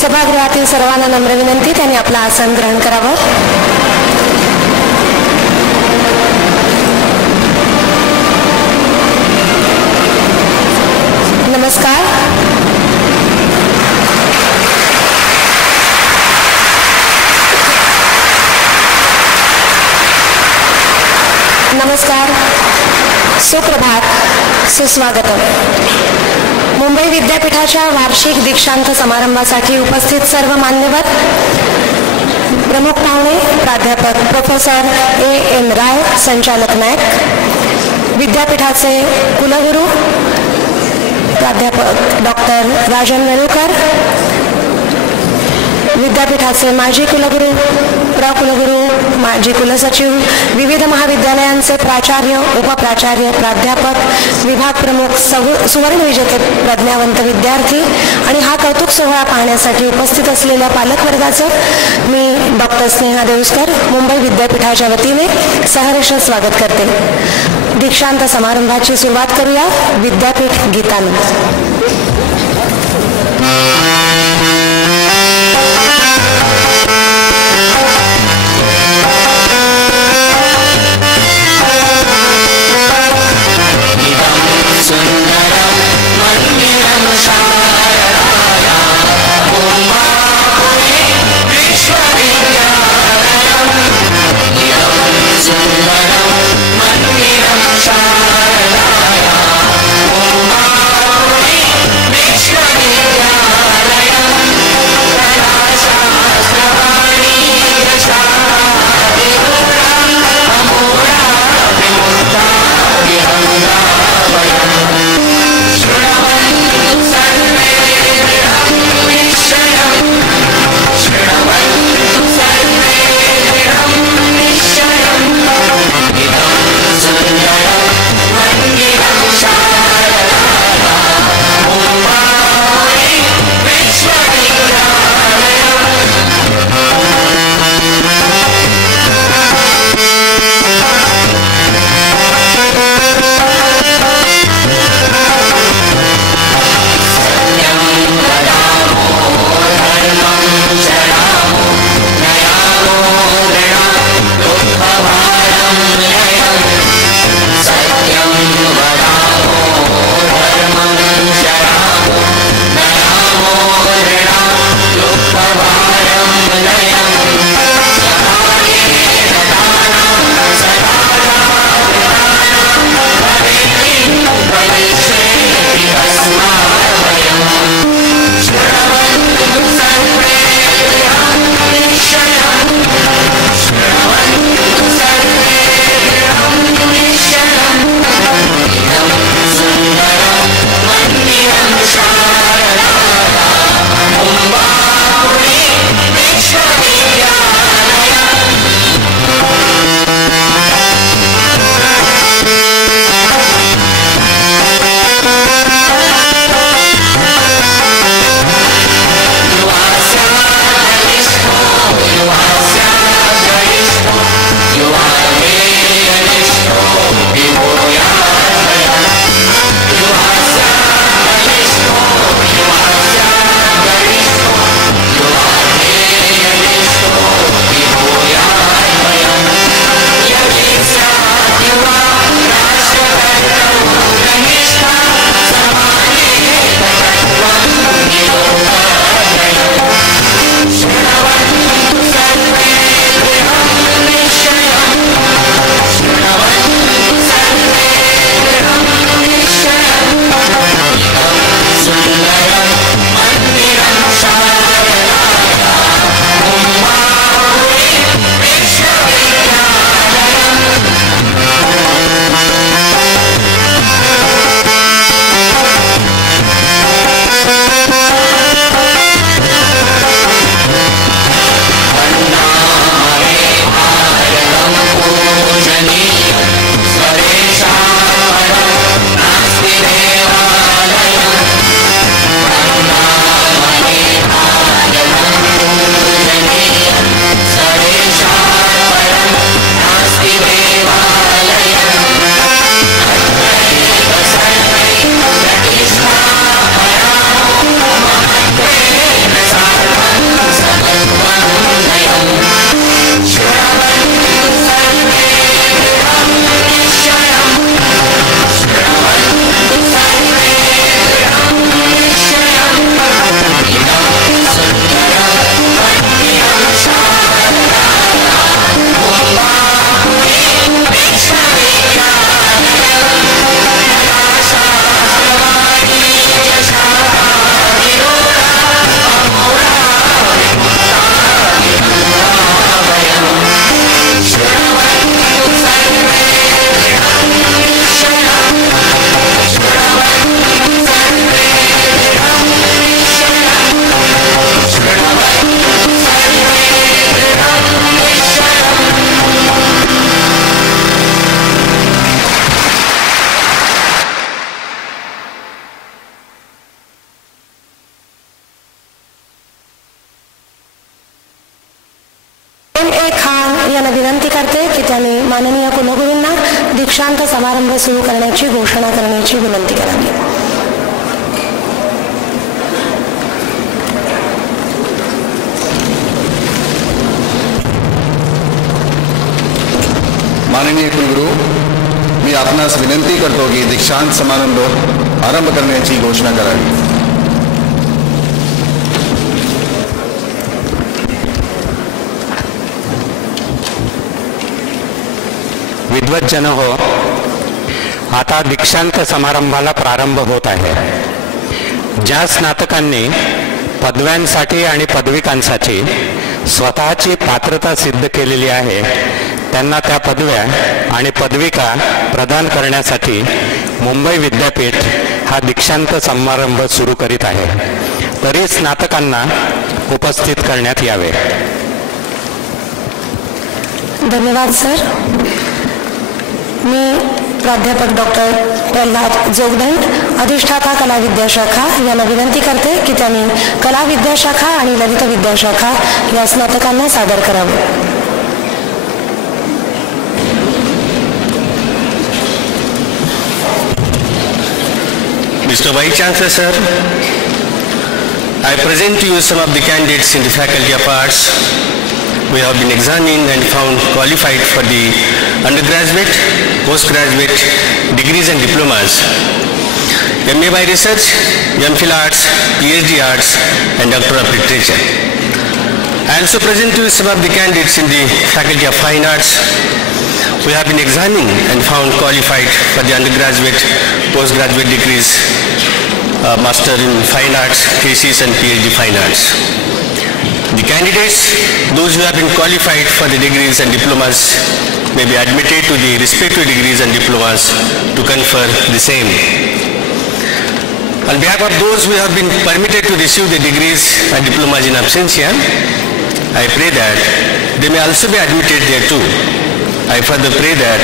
सभागृहातील सर्वांना नम्र विनंती, त्यांनी आपलं आसन ग्रहण करावं. नमस्कार. नमस्कार, सुप्रभात, सुस्वागतम. मुंबई विद्यापीठाच्या वार्षिक दीक्षांत समारंभासाठी उपस्थित सर्व मान्यवर, प्रमुख पाहुणे, प्राध्यापक प्रोफेसर A.N. राय, संचालक नायक, विद्यापीठाचे कुलगुरू प्राध्यापक डॉक्टर राजन वेळुकर, विद्यापीठाचे माजी कुलगुरू, प्रकुलगुरू, माजी कुलसचिव, विविध महाविद्यालयांचे प्राचार्य, उपप्राचार्य, प्राध्यापक, विभाग प्रमुख, सुवर्ण विजेते प्रज्ञावंत विद्यार्थी आणि हा कौतुक सोहळा पाहण्यासाठी उपस्थित असलेल्या पालकवर्गाचं मी डॉक्टर स्नेहा देऊस्कर मुंबई विद्यापीठाच्या वतीने सहर्ष स्वागत करते. दीक्षांत समारंभाची सुरुवात करूया विद्यापीठ गीतानं. यांना विनंती करते की त्यांनी माननीय कुलगुरूंना दीक्षांत समारंभ सुरू करण्याची घोषणा करण्याची विनंती करावी. माननीय कुलगुरू, मी आपणास विनंती करतो की दीक्षांत समारंभ आरंभ करण्याची घोषणा करावी. विद्वज्जन हो, आता दीक्षांत समारंभाला प्रारंभ होत आहे. ज्या स्नातकांनी पदव्यांसाठी आणि पदविकांसाठी स्वतःची पात्रता सिद्ध केलेली आहे त्यांना त्या पदव्या आणि पदविका प्रदान करण्यासाठी मुंबई विद्यापीठ हा दीक्षांत समारंभ सुरू करीत आहे. तरी स्नातकांना उपस्थित करण्यात यावे. धन्यवाद सर. मी प्राध्यापक डॉक्टर प्रल्हाद जोगदंड, अधिष्ठाता कला विद्याशाखा यांना विनंती करते की त्यांनी कला विद्याशाखा आणि ललित विद्याशाखा या स्नातकांना सादर करावे. Mr. Vice Chancellor, sir, I present to you some of the candidates in the Faculty of Arts. We have been examined and found qualified for the undergraduate, postgraduate degrees and diplomas, MA by Research, MPhil Arts, PhD Arts and Doctor of Literature. I also present to you some of the candidates in the Faculty of Fine Arts. We have been examining and found qualified for the undergraduate, postgraduate degrees, Master in Fine Arts, thesis and PhD Fine Arts. The candidates, those who have been qualified for the degrees and diplomas, may be admitted to the respective degrees and diplomas to confer the same. On behalf of those who have been permitted to receive the degrees and diplomas in absentia, I pray that they may also be admitted there too. I further pray that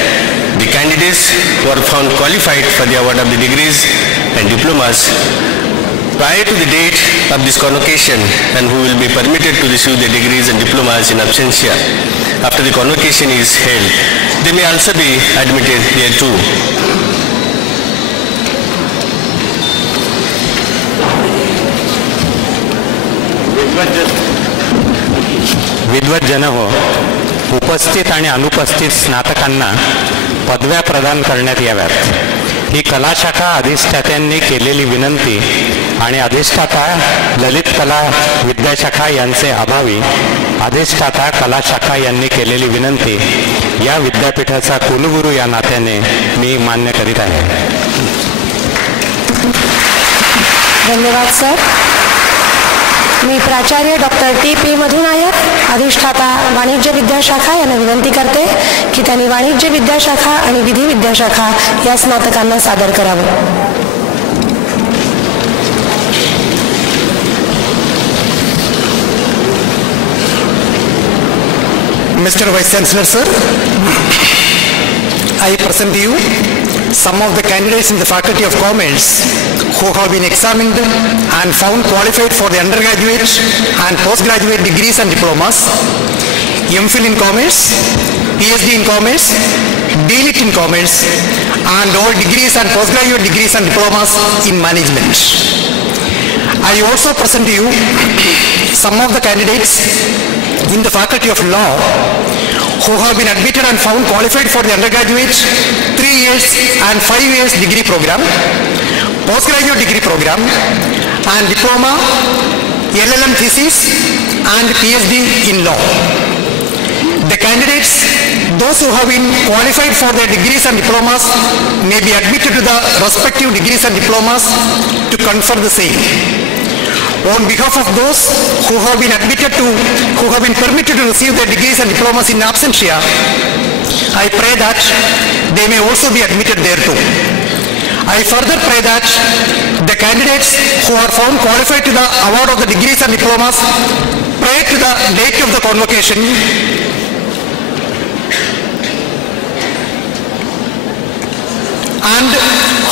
the candidates who are found qualified for the award of the degrees and diplomas prior to the date of this convocation and who will be permitted to receive the degrees and diplomas in absentia after the convocation is held, they may also be admitted there too. विद्वज्जन हो, उपस्थित आणि अनुपस्थित स्नातकांना पदव्या प्रदान करण्यात याव्यात. ही कला शाखा अधिष्ठात्यांनी केलेली विनंती आणि अधिष्ठाता ललित कला विद्याशाखा यांचे अभावी अधिष्ठाता कला शाखा यांनी केलेली विनंती या विद्यापीठाचा कुलगुरू या नात्याने मी मान्य करीत आहे. धन्यवाद सर. मी प्राचार्य डॉक्टर TP मधुनायक, अधिष्ठाता वाणिज्य विद्याशाखा यांना विनंती करते की त्यांनी वाणिज्य विद्याशाखा आणि विधी विद्याशाखा या स्नातकांना सादर करावे. Mr. Vice Chancellor, sir, I present to you some of the candidates in the Faculty of Commerce who have been examined and found qualified for the undergraduate and postgraduate degrees and diplomas, MPhil in Commerce, PhD in Commerce, DLit in Commerce, and all degrees and postgraduate degrees and diplomas in Management. I also present to you some of the candidates in the Faculty of Law who have been admitted and found qualified for the undergraduate 3 years and 5 years degree program, postgraduate degree program, and diploma, LLM thesis, and PhD in law. The candidates, those who have been qualified for their degrees and diplomas, may be admitted to the respective degrees and diplomas to confer the same. On behalf of those who have been permitted to receive their degrees and diplomas in absentia, I pray that they may also be admitted there too. I further pray that the candidates who are found qualified to the award of the degrees and diplomas prior to the date of the convocation and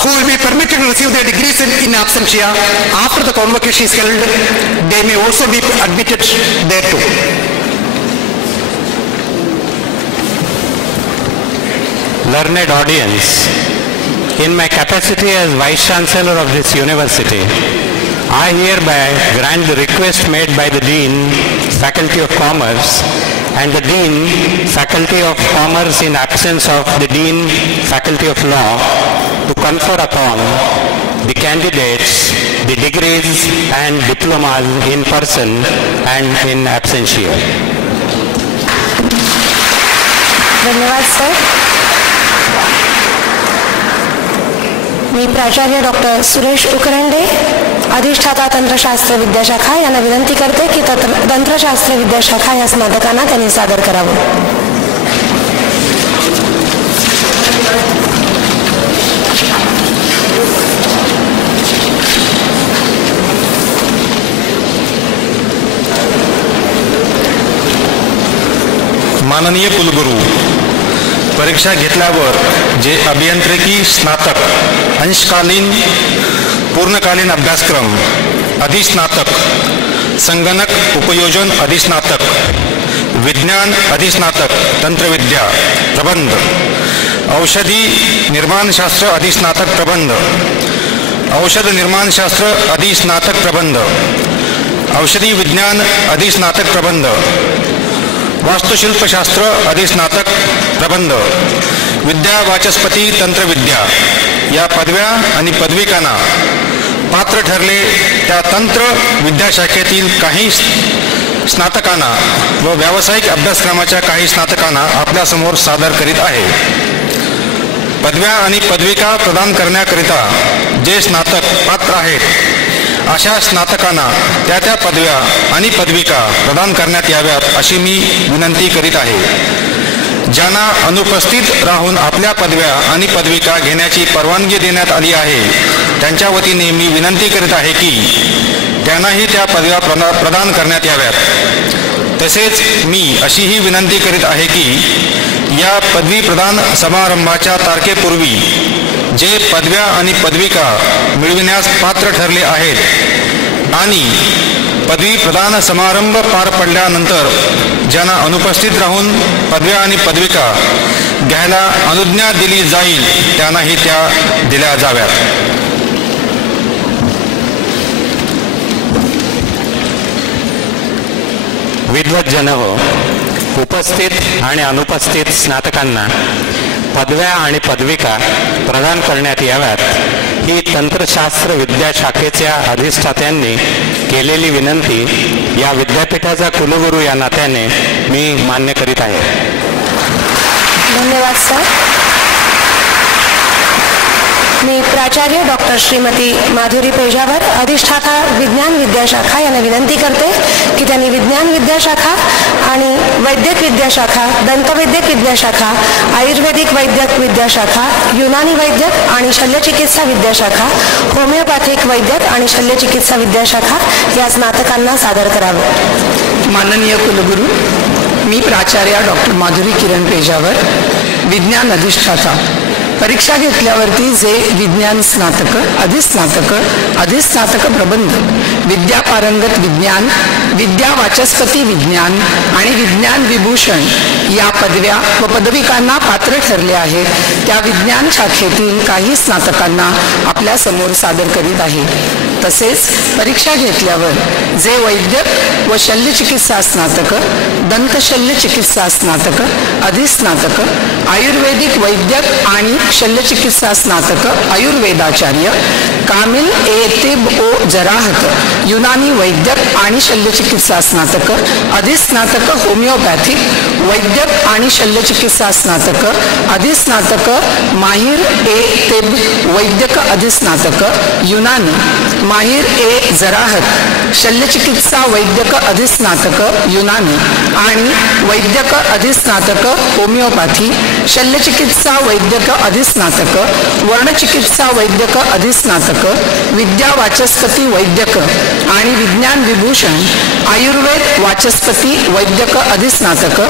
who will be permitted to receive their degrees in absentia after the convocation is held, they may also be admitted there too. learned audience, in my capacity as Vice Chancellor of this university, I hereby grant the request made by the Dean, Faculty of Commerce, and the Dean, Faculty of Commerce in absence of the Dean, Faculty of Law, to confer upon the candidates the degrees and diplomas in person and in absentia. धन्यवाद sir. मी प्राचार्य doctor Suresh Ukarande, अधिष्ठाता तंत्रशास्त्र विद्याशाखा यांना विनंती करते की तंत्रशास्त्र विद्याशाखा या स्नातकांना त्यांनी सादर करावं. माननीय कुलगुरू, परीक्षा घेतल्यावर जे अभियांत्रिकी स्नातक, अंशकालीन पूर्णकालीन अभ्यासक्रम, अधिस्नातक, संगणक उपयोजन अधिस्नातक, विज्ञान अधिस्नातक तंत्रविद्या प्रबंध, औषधी निर्माणशास्त्र अधिस्नातक प्रबंध, औषध निर्माणशास्त्र अधिस्नातक प्रबंध, औषधी विज्ञान अधिस्नातक प्रबंध, वास्तुशिल्पशास्त्र अधिस्नातक प्रबंध, विद्या वाचस्पती तंत्रविद्या या पदव्या आणि पदविकांना पात्र ठरले त्या तंत्र विद्याशाखेतील काही स्नातकांना व व्यावसायिक अभ्यासक्रमाच्या काही स्नातकांना आपल्यासमोर सादर करीत आहे. पदव्या आणि पदविका प्रदान करण्याकरिता जे स्नातक पात्र आहेत अशा स्नातकांना त्या त्या पदव्या आणि पदविका प्रदान करण्यात याव्यात अशी मी विनंती करीत आहे. ज्यांना अनुपस्थित राहून आपल्या पदव्या आणि पदविका घेण्याची परवानगी देण्यात आली आहे त्यांच्या वतीने मी विनंती करीत आहे की त्यांनाही त्या पदव्या प्रदान करण्यात याव्यात. तसेच मी अशीही विनंती करीत आहे की या पदवी प्रदान समारंभाच्या तारखेपूर्वी जे पदव्या आणि पदविका मिळविण्यास पात्र ठरले आहेत आणि पदवी प्रदान समारंभ पार पडल्यानंतर ज्यांना अनुपस्थित राहून पदव्या आणि पदविका घ्यायला अनुज्ञा दिली जाईल त्यांनाही त्या दिल्या जाव्यात. विद्वज्जनहो, उपस्थित आणि अनुपस्थित स्नातकांना पदव्या आणि पदविका प्रदान करण्यात याव्यात ही तंत्रशास्त्र विद्याशाखेच्या अधिष्ठात्यांनी केलेली विनंती या विद्यापीठाचा कुलगुरू या नात्याने मी मान्य करीत आहे. धन्यवाद सर. मी प्राचार्य डॉक्टर श्रीमती माधुरी पेजावर, अधिष्ठाता विज्ञान विद्याशाखा यांना विनंती करते की त्यांनी विज्ञान विद्याशाखा आणि वैद्यक विद्याशाखा, दंतवैद्यक विद्याशाखा, आयुर्वेदिक वैद्यक विद्याशाखा, युनानी वैद्यक आणि शल्यचिकित्सा विद्याशाखा, होमिओपॅथिक वैद्यक आणि शल्यचिकित्सा विद्याशाखा या स्नातकांना सादर करावं. माननीय कुलगुरू, मी प्राचार्य डॉक्टर माधुरी किरण पेजावर, विज्ञान अधिष्ठाता, परीक्षा घेतल्यावरती जे विज्ञान स्नातक, अधिस्नातक प्रबंध, विद्या पारंगत विज्ञान, विद्या वाचस्पती विज्ञान आणि विज्ञान विभूषण या पदव्या व पदविकांना पात्र ठरले आहेत त्या विज्ञान शाखेतील काही स्नातकांना आपल्या समोर सादर करीत आहे. तसेच परीक्षा घेतल्यावर जे वैद्यक व शल्यचिकित्सा स्नातक, दंतशल्यचिकित्सा स्नातक, अधिस्नातक, आयुर्वेदिक वैद्यक आणि शल्यचिकित्सा स्नातक आयुर्वेदाचार्य, कामिल तिब ओ जराहत, युनानी वैद्यक आणि शल्यचिकित्सा स्नातक, अधिस्नातक होमिओपॅथिक, वैद्यक आणि शल्यचिकित्सा स्नातक, अधिस्नातक माहिर तिब वैद्यक अधिस्नातक, युनानी, माहिर जराहत, शल्यचिकित्सा वैद्यक अधिस्नातक युनानी आणि वैद्यक अधिस्नातक होमिओपॅथी, शल्यचिकित्सा वैद्यक अधिस्नातक, वर्णचिकित्सा वैद्यक अधिस्नातक, विद्या वाचस्पती वैद्यक आणि विज्ञान विभूषण, आयुर्वेद वाचस्पती वैद्यक अधिस्नातक,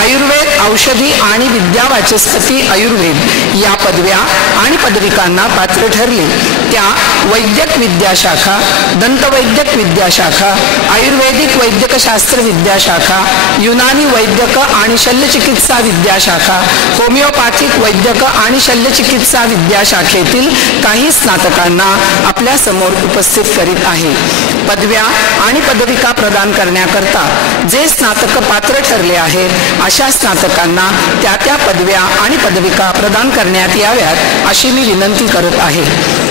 आयुर्वेद औषधी आणि विद्या वाचस्पती आयुर्वेद या पदव्या आणि पदविकांना पात्र ठरले त्या वैद्यक विद्याशाखा विद्याशाखा, दंतवैद्यक विद्याशाखा, आयुर्वेदिक वैद्यकशास्त्र विद्याशाखा, युनानी वैद्यक आणि शल्यचिकित्सा विद्याशाखा, होमिओपॅथिक वैद्यक आणि शल्यचिकित्सा विद्याशाखेतील काही स्नातकांना आपल्या समोर उपस्थित करीत आहे. पदव्या आणि पदविका प्रदान करण्याकरता जे स्नातक पात्र ठरले आहेत अशा स्नातकांना त्या पदव्या आणि पदविका प्रदान करण्यात याव्यात अशी मी विनंती करत आहे.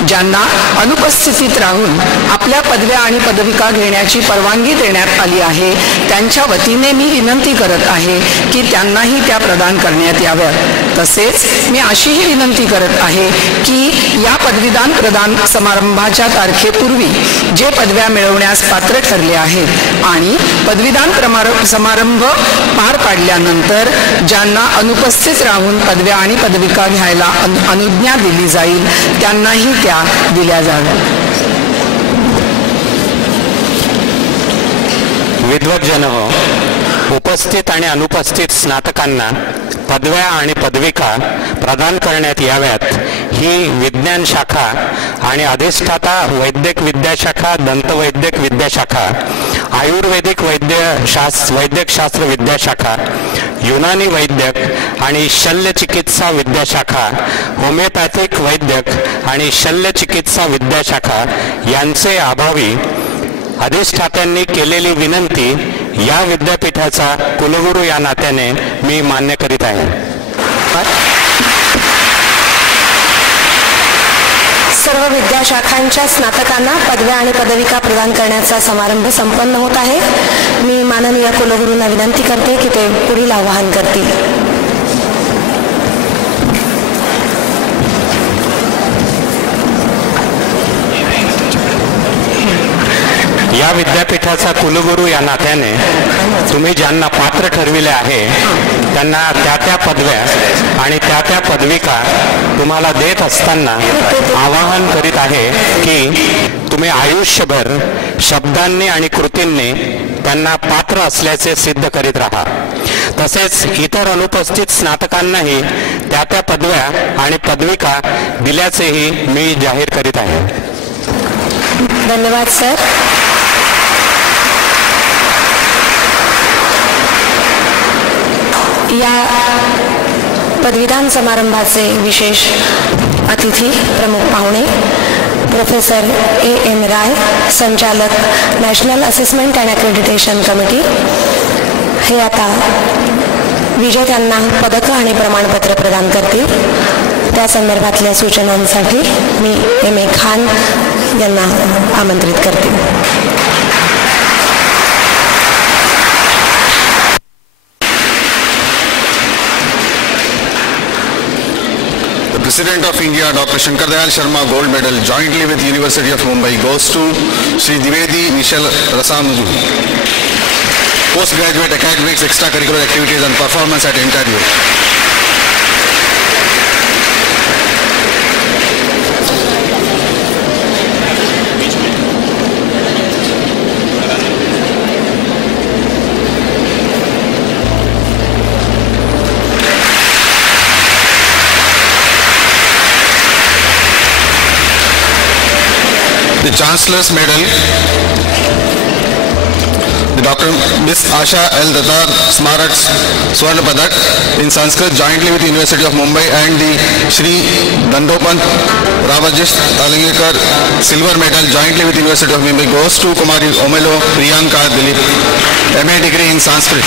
ज्यांना अनुपस्थितीत राहून आपल्या पदव्या आणि पदविका घेण्याची परवानगी देण्यात आली आहे त्यांच्या वतीने मी विनंती करत आहे की त्यांनाही त्या प्रदान करण्यात याव्यात. तसेच मी अशीही विनंती करत आहे की या पदवीदान प्रदान समारंभाच्या तारखेपूर्वी जे पदव्या मिळवण्यास पात्र ठरले आहेत आणि पदवीदान समारंभ पार पाडल्यानंतर ज्यांना अनुपस्थित राहून पदव्या आणि पदविका घ्यायला अनुज्ञा दिली जाईल त्यांनाही त्या दिल्या जाव्यात. विद्वज्जन हो, उपस्थित आणि अनुपस्थित स्नातकांना पदव्या आणि पदविका प्रदान करण्यात याव्यात ही विज्ञान शाखा आणि अधिष्ठाता वैद्यक विद्याशाखा, दंतवैद्यक विद्याशाखा, आयुर्वेदिक वैद्यकशास्त्र विद्याशाखा, युनानी वैद्यक आणि शल्यचिकित्सा विद्याशाखा, होमिओपॅथिक वैद्यक आणि शल्यचिकित्सा विद्याशाखा यांचे अभावी अधिष्ठात्यांनी केलेली विनंती या विद्यापीठाचा कुलगुरू या नात्याने मी मान्य करीत आहे. सर्व विद्याशाखांच्या स्नातकांना पदव्या आणि पदविका प्रदान करण्याचा समारंभ संपन्न होत आहे. मी माननीय कुलगुरूंना विनंती करते की ते पुढील आवाहन करतील. या विद्यापीठाचा कुलगुरू या नात्याने तुम्ही ज्यांना पात्र ठरविले आहे त्यांना त्या पदव्या आणि त्या पदविका तुम्हाला देत असताना आवाहन करीत आहे की तुम्ही आयुष्यभर शब्दांनी आणि कृतींनी त्यांना पात्र असल्याचे सिद्ध करीत राहा. तसेच इतर अनुपस्थित स्नातकांनाही त्या पदव्या आणि पदविका दिल्याचेही मी जाहीर करीत आहे. धन्यवाद सर. या पदवीदान समारंभाचे विशेष अतिथी प्रमुख पाहुणे प्रोफेसर A.M. राय, संचालक national assessment and accreditation committee, हे आता विजेत्यांना पदकं आणि प्रमाणपत्र प्रदान करतील. त्या संदर्भातल्या सूचनांसाठी मी M.A. खान यांना आमंत्रित करते. President of India, Dr. Shankar Dayal Sharma Gold Medal, jointly with University of Mumbai, goes to Sri Dwivedi Michelle Rasamudu. Postgraduate academics, extracurricular activities and performance at Ontario. The Chancellor's Medal, the Dr. Ms. Asha L. Datar Smarak Swarna Padak in Sanskrit, jointly with the University of Mumbai, and the Shri Dandopant Ravajesh Talingekar Silver Medal, jointly with the University of Mumbai, goes to Kumari Omelo Priyanka Dilip, MA degree in Sanskrit.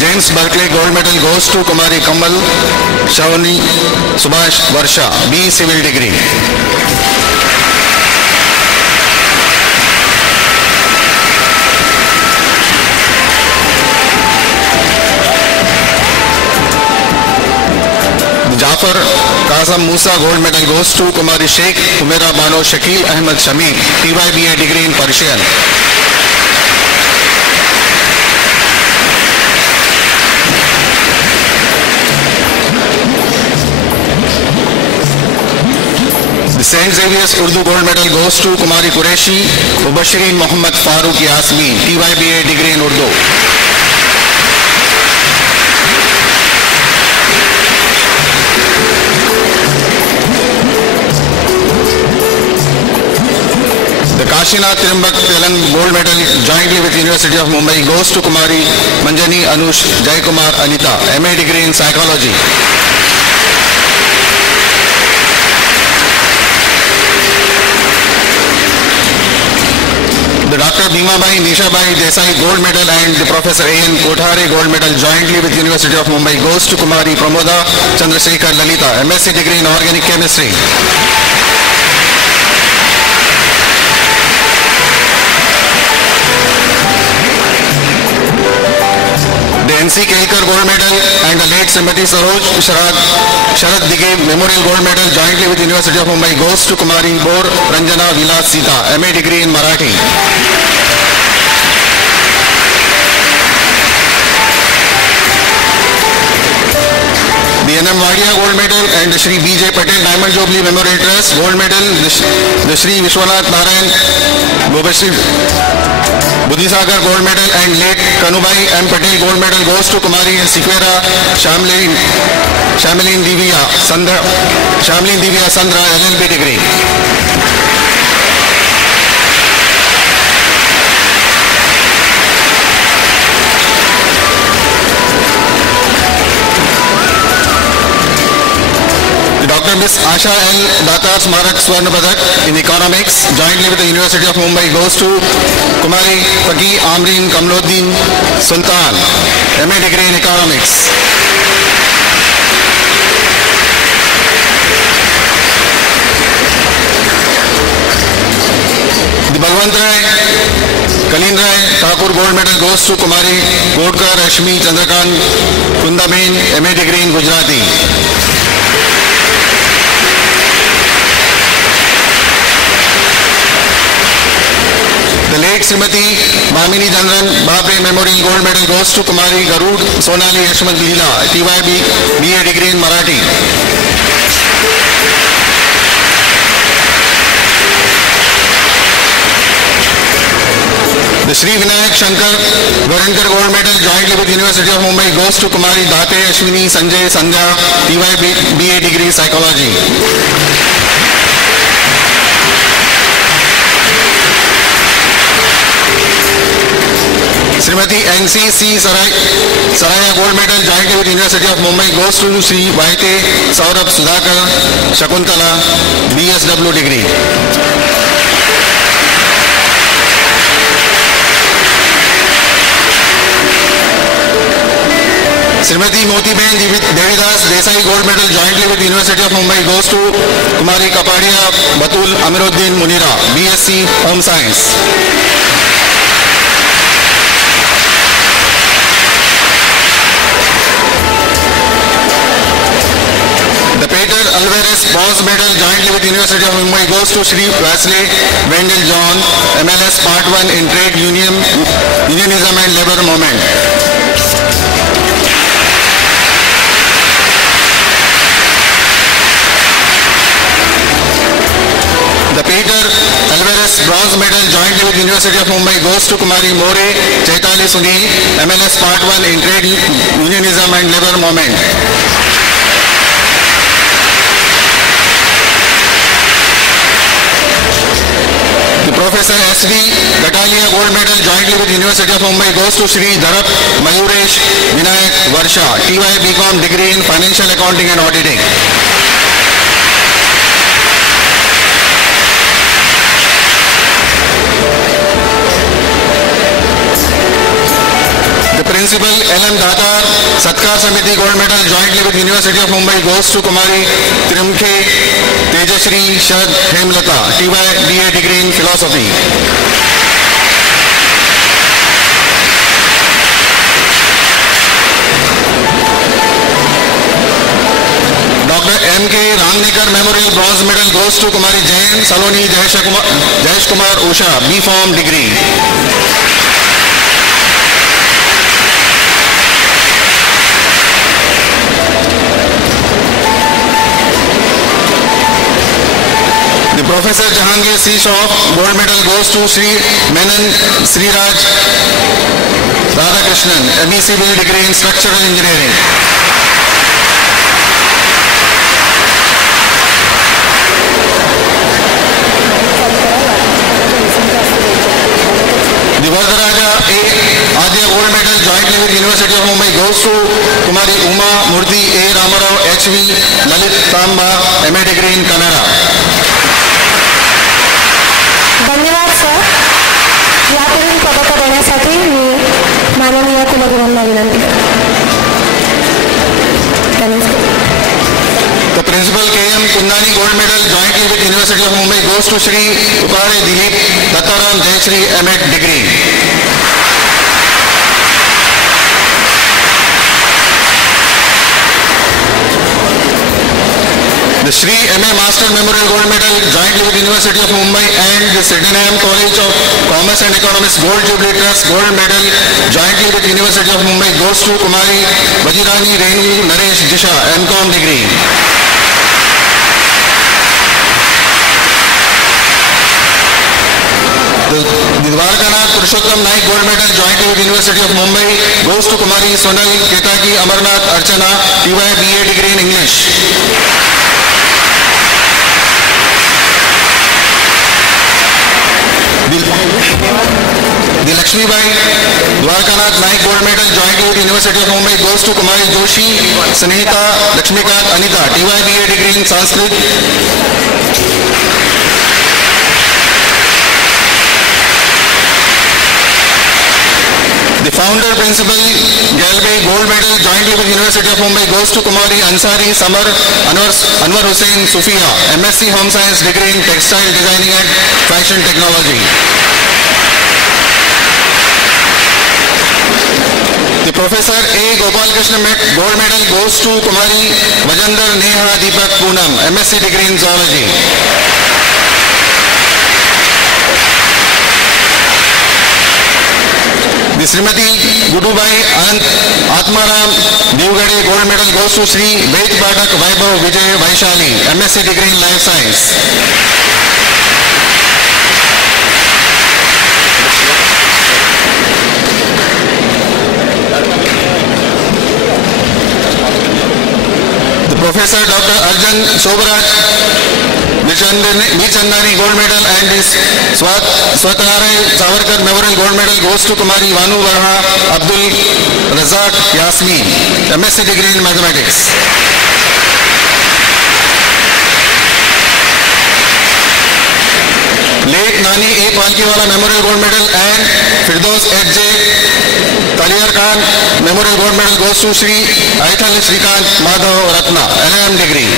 James Berkeley Gold Medal goes to Kumari Kamal Shavani Subhash Varsha, B. Civil degree. The Jafar Kazam Musa Gold Medal goes to Kumari Sheikh Humaira Bano Shakil Ahmed Shami, TYBA degree in Persian. The St. Xavier's Urdu Gold Medal goes to Kumari Qureshi Mubashirin Muhammad Farooq Yasmin, TYBA degree in Urdu. The Kashinath Trimbak Telang Gold Medal jointly with University of Mumbai goes to Kumari Manjani Anush Jaikumar Anita, MA degree in Psychology. The Dr. Bhimabai Nishabai Desai Gold Medal and the Professor A.N. Kothare Gold Medal jointly with University of Mumbai goes to Kumari Pramoda Chandrasekhar Lalita, MSc degree in Organic Chemistry. The N.C. Kelkar Gold Medal and the late Srimati Saroj Sharad Dige Memorial Gold Medal jointly with University of Mumbai goes to Kumari Bor Ranjana Vilas Sita, MA degree in Marathi. The N.M. Wadia Gold Medal and the Shri B.J. Patel Diamond Jubilee Memorial Trust Gold Medal, the Shri Vishwanath Narayan Bobashri Buddhisagar Gold Medal and late Kanubai M. Patel Gold Medal goes to Kumari Sikwera Shamilin Divya Sandra LLB degree. Dr. Miss Asha L. Datar Smarak Swarna Padak in Economics jointly with the University of Mumbai goes to Kumari Faqi Amrin Kamluddin Sultan, MA degree in Economics. The Balwant Rai Kalin Rai Thakur Gold Medal goes to Kumari Godkar Rashmi Chandrakant Kundaben, MA degree in Gujarati. The late Srimati Bhamini Chandran Babre Memorial Gold Medal goes to Kumari Garud Sonali Yashwant Leela, TYB BA degree in Marathi. The Sri Vinayak Shankar Varankar Gold Medal jointly with University of Mumbai goes to Kumari Date Ashwini Sanjay Sandhya, TYB BA degree Psychology. Srimati N.C.C. Saraya Gold Medal jointly with University of Mumbai goes to Sri Vaite Saurabh Sudhakar Shakuntala, BSW degree. Srimati Motiben Devidas Desai Gold Medal jointly with University of Mumbai goes to Kumari Kapadia Batul Amiruddin Munira, BSc Home Science. The Peter Alvarez Bronze Medal jointly with University of Mumbai goes to Sri Wesley Wendell John, MLS Part 1 in Trade Unionism and Labour Movement. The Peter Alvarez Bronze Medal jointly with University of Mumbai goes to Kumari More Chaitali Sunil, MLS Part 1 in Trade Unionism and Labour Movement. The Professor S.V. Gatalia Gold Medal jointly with University of Mumbai goes to Sri Dharap Mayuresh Vinayak Varsha, TY BCom degree in Financial Accounting and Auditing. The Principal L.M. Datar Satkar Samiti Gold Medal jointly with University of Mumbai goes to Kumari Trimkhe Tejashri Shad Hemlata, TY BA degree in Philosophy. Dr. M.K. Rangnekar Memorial Bronze Medal goes to Kumari Jain Saloni Jayesh Kumar Usha, B.Pharm degree. Professor Jahangir C. Shroff, gold medal goes to Sri Menon Sriraj Radhakrishnan, MEC degree in structural engineering. The Vardaraja A. Adya gold medal jointly with University of Mumbai goes to Kumari Uma Murthy A. Ramarao HV Lalit Tamba, MA degree in Kannada. धन्यवाद sir. यापुढील पदक देण्यासाठी मी माननीय कुलगुरूंना विनंती करते. The principal K.M. Kundani gold medal jointly with University of Mumbai goes to Shri Upare Dilip Dattaram Jayashree M.Ed degree. The Shri M.A. Master Memorial Gold Medal jointly with University of Mumbai and the Sydenham College of Commerce and Economics Gold Jubilee Trust Gold Medal jointly with University of Mumbai goes to Kumari Vajirani Renu Naresh Jisha M.Com degree. The Dwarkanath Purushottam Naik Gold Medal jointly with University of Mumbai goes to Kumari Sonal Ketaki Amarnath Archana TY BA degree in English. The Lakshmi Bai Dwarkanath Naik Gold Medal jointly with University of Mumbai goes to Kumari Joshi Sanhita Lakshmikant Anita TY BA degree in Sanskrit. The founder principal Galway Gold Medal jointly with University of Mumbai goes to Kumari Ansari Samar Anwar Hussain Sufia MSc Home Science degree in Textile Designing and Fashion Technology. The Professor A. Gopal Krishna Gold Medal goes to Kumari Vajandar Neha Deepak Poonam MSc degree in Zoology. The Srimati Gudubai Anant Atmaram Devgade Gold Medal goes to Sri Ved Patak Vaibhav Vijay Vaishali MSc degree in Life Science. The Professor Dr. Arjun Shobaraj Michandani Gold Medal and his Swatnaray Savarkar Memorial Gold Medal goes to Kumari Vanu Varha Abdul Razak Yasmin MSc degree in Mathematics. Late Nani A. Palkiwala Memorial Gold Medal and Firdaus H.J. Taliyar Khan Memorial Gold Medal goes to Sri Aithal Srikant Madhav Ratna LM degree.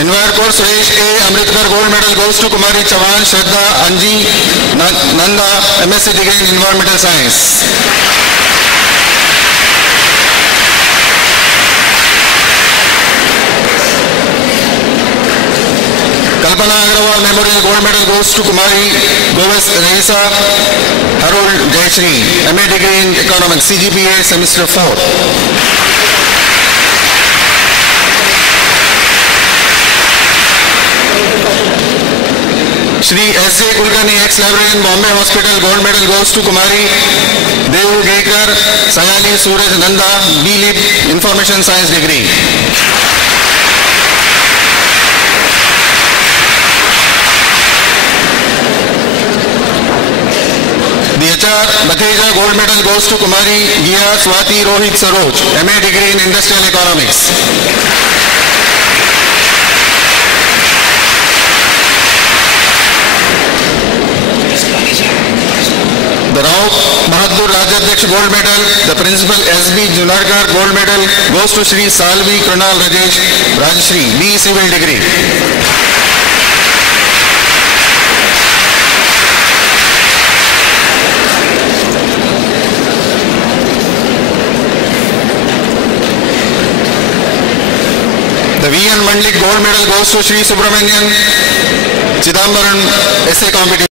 Envir Suresh A. Amritkar Gold Medal goes to Kumari Chavan Shraddha Anji Nanda MSc degree in Environmental Science. Kalpana Agrawal Memorial Gold Medal goes to Kumari Govis Raisa Harold Jayashree MA degree in Economics CGPA semester 4. Shri S.A. Kulkarni ex-librarian Bombay Hospital Gold Medal goes to Kumari Dev Gekar Sayali Suraj Nanda B.Lib Information Science degree. The HR Batheja Gold Medal goes to Kumari Gia Swati Rohit Saroj MA degree in Industrial Economics. The Rao Bahadur Rajadhyaksha Gold Medal, the Principal S.B. Junarkar Gold Medal goes to Sri Salvi Krunal Rajesh Rajshri, B. Civil degree. The VN Mandlik gold medal goes to Sri Subramanian Chidambaran essay competition.